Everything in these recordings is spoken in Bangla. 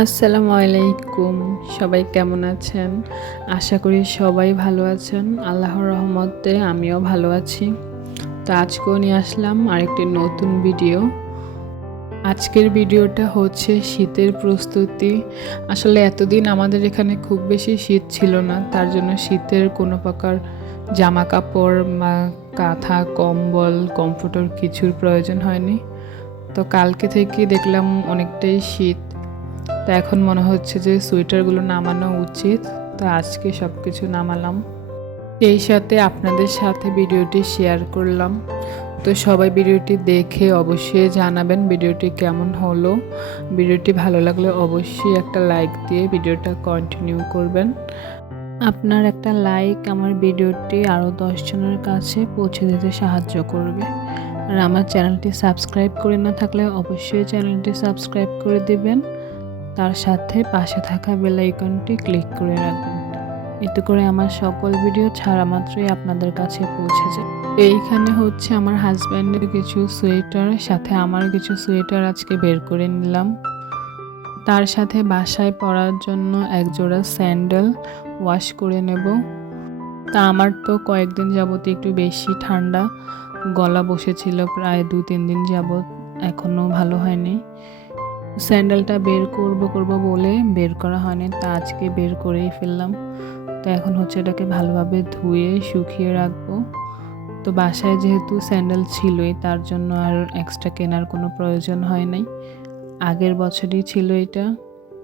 আসসালামু আলাইকুম। সবাই কেমন আছেন? আশা করি সবাই ভালো আছেন। আল্লাহর রহমতে আমিও ভালো আছি। তো আজকেও নিয়ে আসলাম আরেকটি নতুন ভিডিও। আজকের ভিডিওটা হচ্ছে শীতের প্রস্তুতি। আসলে এতদিন আমাদের এখানে খুব বেশি শীত ছিল না। তার জন্য শীতের কোনো প্রকার জামা কাপড় বা কাঁথা, কম্বল, কমফোর্টর কিছুর প্রয়োজন হয়নি। তো কালকে থেকে দেখলাম অনেকটাই শীত। তো এখন মনে হচ্ছে যে সোয়েটারগুলো নামানো উচিত। তো আজকে সব কিছু নামালাম। এই সাথে আপনাদের সাথে ভিডিওটি শেয়ার করলাম। তো সবাই ভিডিওটি দেখে অবশ্যই জানাবেন ভিডিওটি কেমন হলো। ভিডিওটি ভালো লাগলে অবশ্যই একটা লাইক দিয়ে ভিডিওটা কন্টিনিউ করবেন। আপনার একটা লাইক আমার ভিডিওটি আরও দশজনের কাছে পৌঁছে দিতে সাহায্য করবে। আর আমার চ্যানেলটি সাবস্ক্রাইব করে না থাকলে অবশ্যই চ্যানেলটি সাবস্ক্রাইব করে দিবেন। তার সাথে পাশে থাকা বেল আইকনটি ক্লিক করে রাখবেন এতে করে আমার সকল ভিডিও ছাড়া মাত্রই আপনাদের কাছে পৌঁছে যায়। এইখানে হচ্ছে আমার হাজব্যান্ডের কিছু সোয়েটার, সাথে আমার কিছু সোয়েটার আজকে বের করে নিলাম। তার সাথে বাসায় পরার জন্য এক জোড়া স্যান্ডেল ওয়াশ করে নেব। তা আমার তো কয়েকদিন যাবত একটু বেশি ঠান্ডা, গলা বসেছিল প্রায় দু তিন দিন যাবত এখনও ভালো হয়নি। স্যান্ডেলটা বের করব করব বলে বের করা হয়নি। তা আজকে বের করেই ফেললাম। তো এখন হচ্ছে এটাকে ভালোভাবে ধুয়ে, শুকিয়ে রাখব। তো বাসায় যেহেতু স্যান্ডেল ছিলই, তার জন্য আর এক্সট্রা কেনার কোনো প্রয়োজন হয় নাই। আগের বছরই ছিল এটা।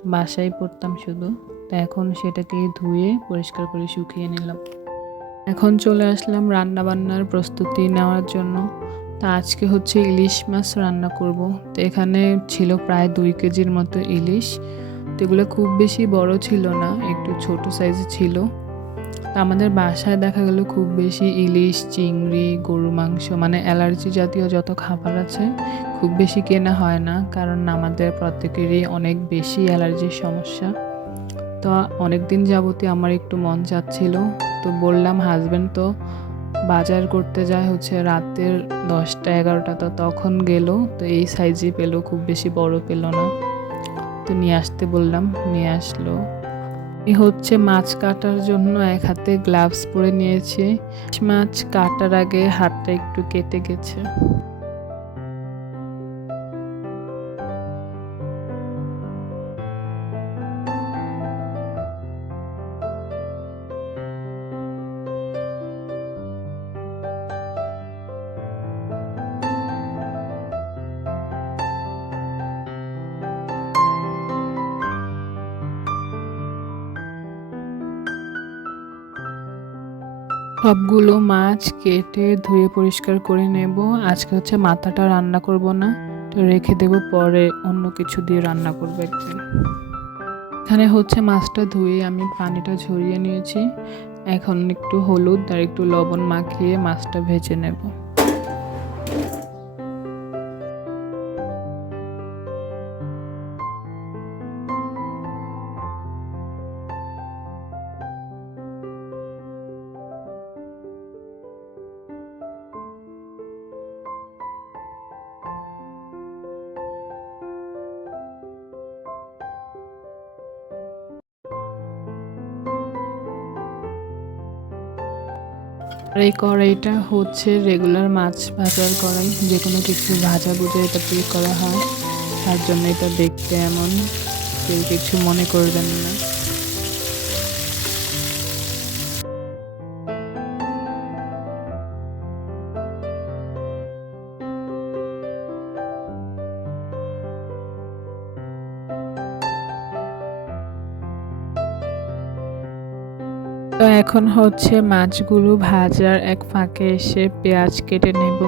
বাসায় পরতাম শুধু। তো এখন সেটাকে ধুয়ে, পরিষ্কার করে শুকিয়ে নিলাম। এখন চলে আসলাম রান্নাবান্নার প্রস্তুতি নেওয়ার জন্য। তা আজকে হচ্ছে ইলিশ মাছ রান্না করব। তো এখানে ছিল প্রায় দুই কেজির মতো ইলিশ। তো এগুলো খুব বেশি বড় ছিল না, একটু ছোট সাইজে ছিল। তা আমাদের বাসায় দেখা গেল খুব বেশি ইলিশ, চিংড়ি গরু মাংস মানে অ্যালার্জি জাতীয় যত খাবার আছে, খুব বেশি কেনা হয় না, কারণ আমাদের প্রত্যেকেরই অনেক বেশি অ্যালার্জির সমস্যা। তো অনেক দিন যাবতই আমার একটু মন চাচ্ছিল, তো বললাম হাজব্যান্ড তো বাজার করতে যায় হচ্ছে রাতের দশটা, এগারোটা, তো তখন গেল, তো এই সাইজই পেল, খুব বেশি বড় পেল না। তো নিয়ে আসতে বললাম, নিয়ে আসলো। এই হচ্ছে মাছ কাটার জন্য এক হাতে গ্লাভস পরে নিয়েছি। মাছ কাটার আগে হাতটা একটু কেটে গেছে। সবগুলো মাছ কেটে ধুয়ে পরিষ্কার করে নেব। আজকে হচ্ছে মাথাটা রান্না করব না তো রেখে দেব, পরে অন্য কিছু দিয়ে রান্না করব একদিন। এখানে হচ্ছে মাছটা ধুয়ে আমি পানিটা ঝরিয়ে নিয়েছি। এখন একটু হলুদ আর একটু লবণ মাখিয়ে মাছটা ভেজে নেব। আর এই কড়াইটা হচ্ছে রেগুলার মাছ ভাজার কড়াই, যে কোনো কিছু ভাজা বুঝে এটা তৈরি করা হয়। তার জন্য এটা দেখতে এমন, কেউ কিছু মনে করবেন না। তো এখন হচ্ছে মাছগুলো ভাজার এক ফাঁকে এসে পেঁয়াজ কেটে নেব।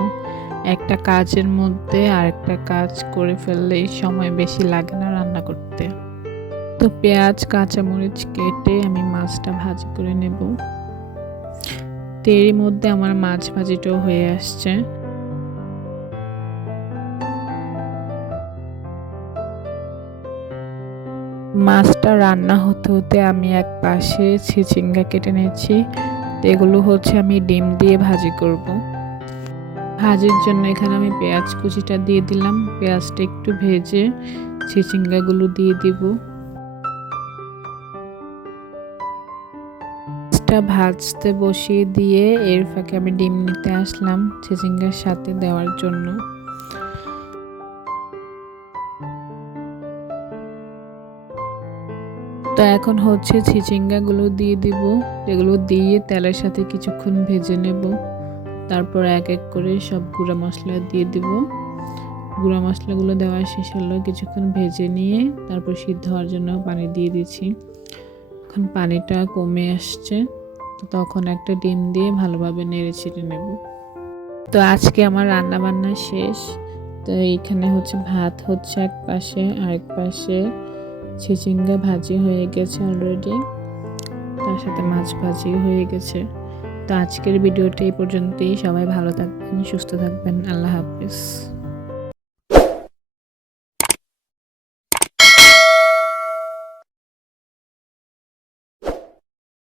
একটা কাজের মধ্যে আর একটা কাজ করে ফেললেই সময় বেশি লাগে না রান্না করতে। তো পেঁয়াজ, কাঁচামরিচ কেটে আমি মাছটা ভাজি করে নেব। তো মধ্যে আমার মাছ ভাজিটাও হয়ে আসছে। মাছটা রান্না হতে হতে আমি এক পাশে ছিচিঙ্গা কেটে নিয়েছি। এগুলো হচ্ছে আমি ডিম দিয়ে ভাজি করব। ভাজির জন্য এখানে আমি পেঁয়াজ কুচিটা দিয়ে দিলাম। পেঁয়াজটা একটু ভেজে ছিচিঙ্গাগুলো দিয়ে দিব। মাছটা ভাজতে বসিয়ে দিয়ে এর ফাঁকে আমি ডিম নিতে আসলাম চিচিঙ্গার সাথে দেওয়ার জন্য। তো এখন হচ্ছে চিচিঙ্গাগুলো দিয়ে দিব এগুলো দিয়ে তেলের সাথে কিছুক্ষণ ভেজে নেব। তারপর এক এক করে সব গুঁড়া মশলা দিয়ে দিব। গুঁড়া মশলাগুলো দেওয়া শেষ হলো, কিছুক্ষণ ভেজে নিয়ে তারপর সিদ্ধ হওয়ার জন্য পানি দিয়ে দিচ্ছি। এখন পানিটা কমে আসছে, তো তখন একটা ডিম দিয়ে ভালোভাবে নেড়ে ছেড়ে নেব। তো আজকে আমার রান্না বান্না শেষ, তো এইখানে হচ্ছে ভাত হচ্ছে এক পাশে, আরেক পাশে ছিচিঙ্গা ভাজি হয়ে গেছে অলরেডি তার সাথে মাছ ভাজি হয়ে গেছে। তো আজকের ভিডিওটা এই পর্যন্তই। সবাই ভালো থাকবেন, সুস্থ থাকবেন। আল্লাহ হাফিজ।